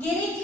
gerekli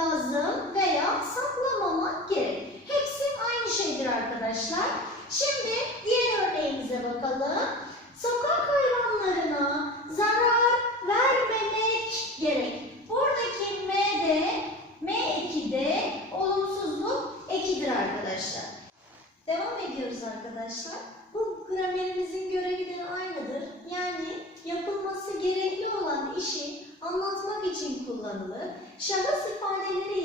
Lozan ganhou São só kullanılır. Şahıs ifadeleri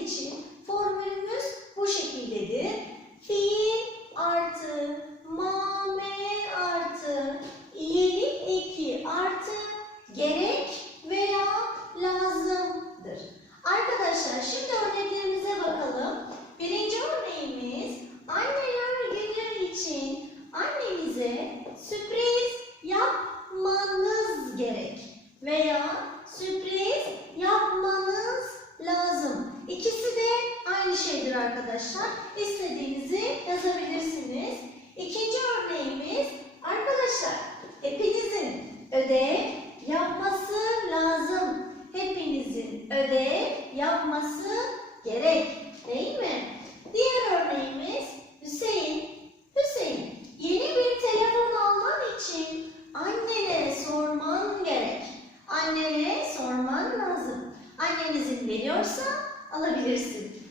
lazım. Annenizin veriyorsa alabilirsin.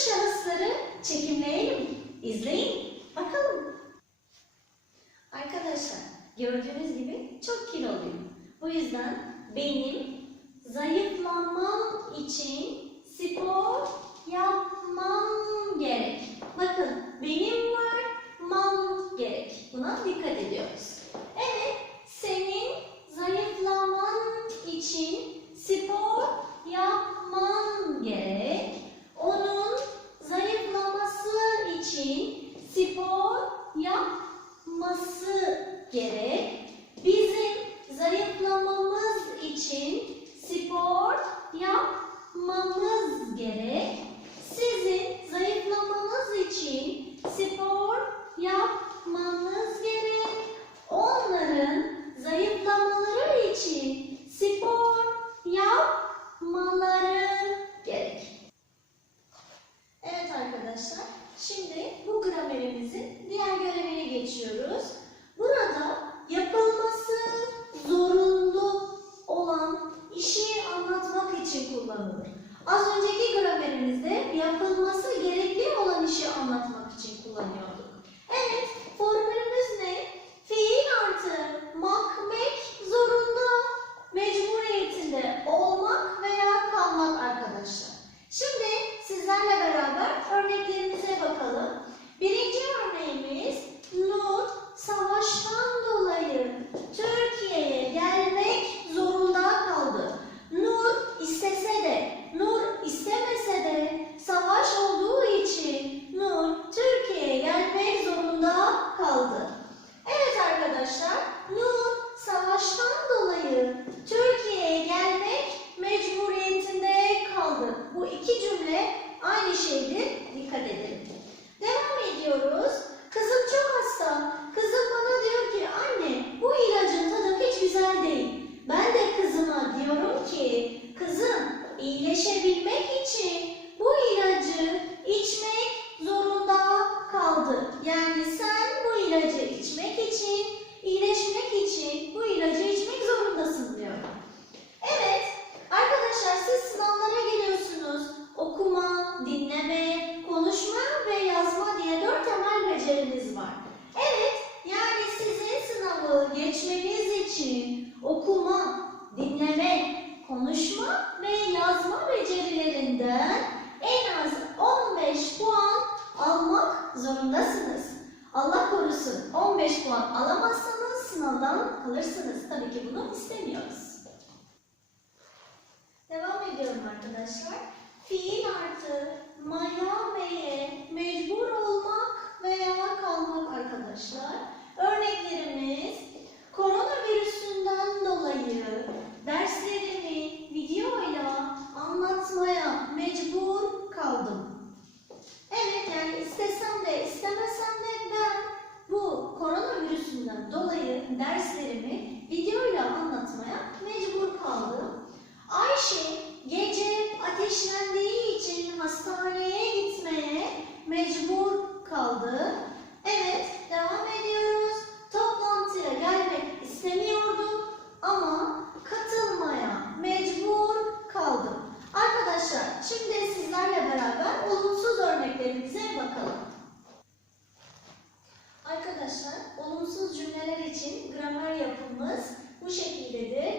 şahısları çekimleyelim. İzleyin. Bakalım. Arkadaşlar gördüğünüz gibi çok kiloluyum. Bu yüzden benim şeydir. Dikkat edelim. Devam ediyoruz. Kızım çok hasta. Kızım bana diyor ki anne bu ilacın tadı hiç güzel değil. Ben de kızıma diyorum ki kızım iyileşebilmek için bu ilacı içmek zorunda kaldı. Yani sen bu ilacı içmek için, iyileşmek için bu ilacı içmek zorundasın diyor. Evet, arkadaşlar siz sınavlara geliyorsunuz. Okuma, dinleme, konuşma ve yazma diye dört temel beceriniz var. Evet, yani sizin geçmeniz için okuma, dinleme, konuşma ve yazma becerilerinden en az 15 puan almak zorundasınız. Allah korusun 15 puan alamazsanız sınavdan kalırsınız. Tabii ki bunu istemiyoruz. Devam ediyorum arkadaşlar. Fiil artı maya meye mecbur olmak veya kalmak arkadaşlar. Örneklerimiz koronavirüsünden dolayı derslerimi videoyla anlatmaya mecbur kaldım. Evet yani istesem de istemesem de ben bu koronavirüsünden dolayı derslerimi videoyla anlatmaya mecbur kaldım. Ayşe gece ateşlendiği için hastaneye gitmeye mecbur kaldı. Evet, devam ediyoruz. Toplantıya gelmek istemiyordum ama katılmaya mecbur kaldım. Arkadaşlar, şimdi sizlerle beraber olumsuz örneklerimize bakalım. Arkadaşlar, olumsuz cümleler için gramer yapımız bu şekildedir.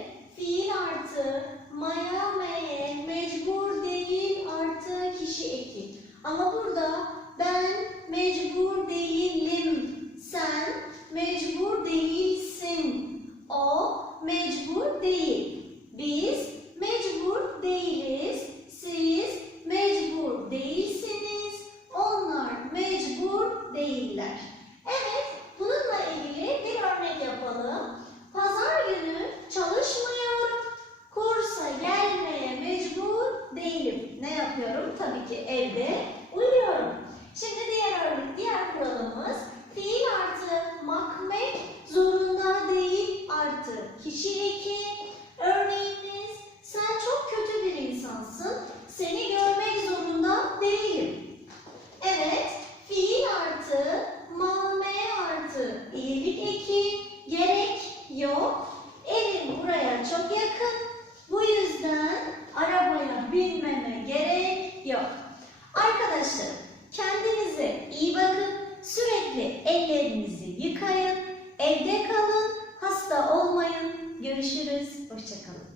Arkadaşlarım kendinize iyi bakın. Sürekli ellerinizi yıkayın. Evde kalın. Hasta olmayın. Görüşürüz. Hoşçakalın.